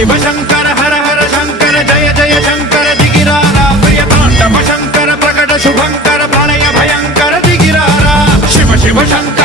शिव शंकर हर हर शंकर जय जय शंकर दिगिरारा प्रिय तांडव शंकर प्रकट शुभंकर प्रलय भयंकर दिगिरारा शिव शिव शंकर